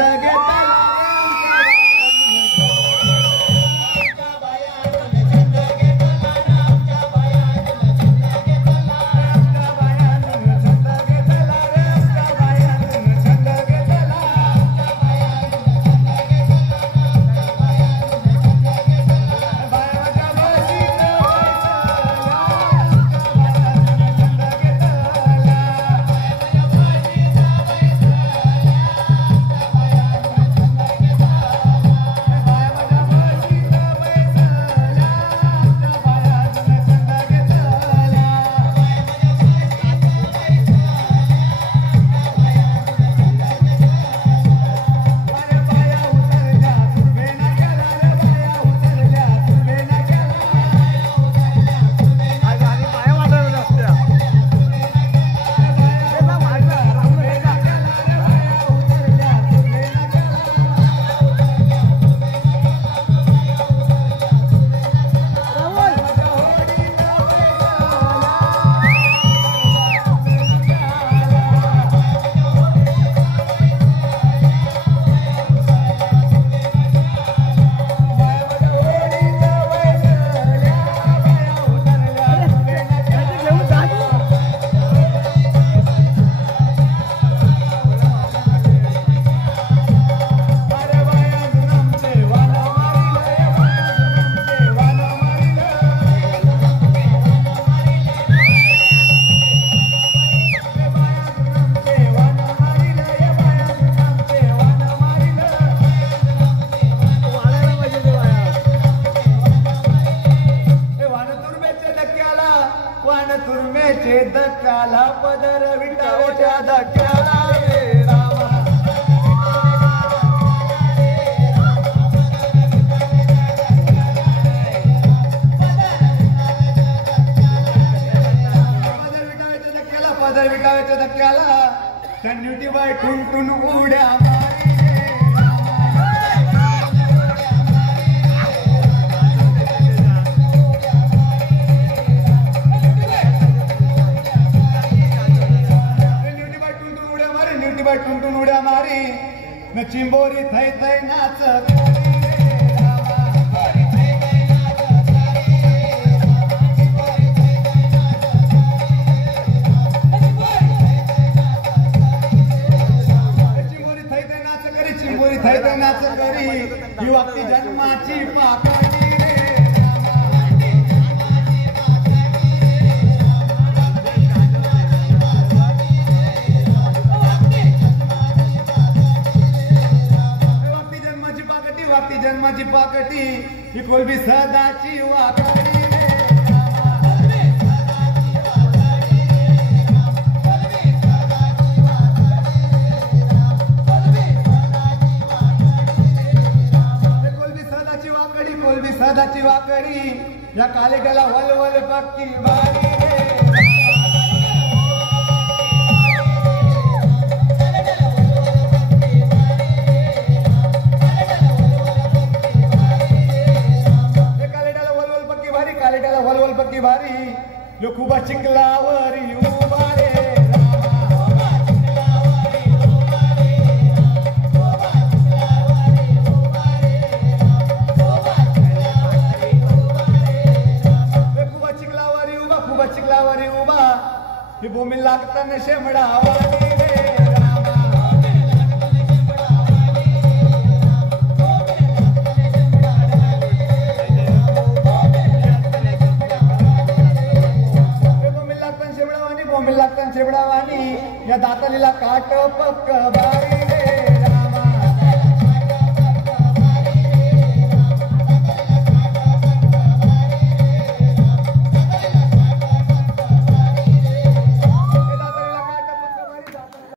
छंद घेतला तुर्मेचे धक्क्याला पदर विटावच्या धक्क्याला रे रामा पदर विटावच्या धक्क्याला टन्युटी बाय टुनटुन उड्या टुनटुन उड्या मारी न चिंबोरी थै थै नाच चिंबोरी थै थै नाच करी ही वाक्ती जन्माची पाकळी जन्माची पाकटी ही कोलबी सदाची वाकडी कोलबी सदाची वाकडी या कालेकाला वलवल पक्की बारी वलवल पक्की भारी यो खूप चिखलावरी उभा रे खूप चिखलावरी उभा ही भूमी लागताना शेमडावारी रे शेवडावानी या दातालीला काट पक्क बारी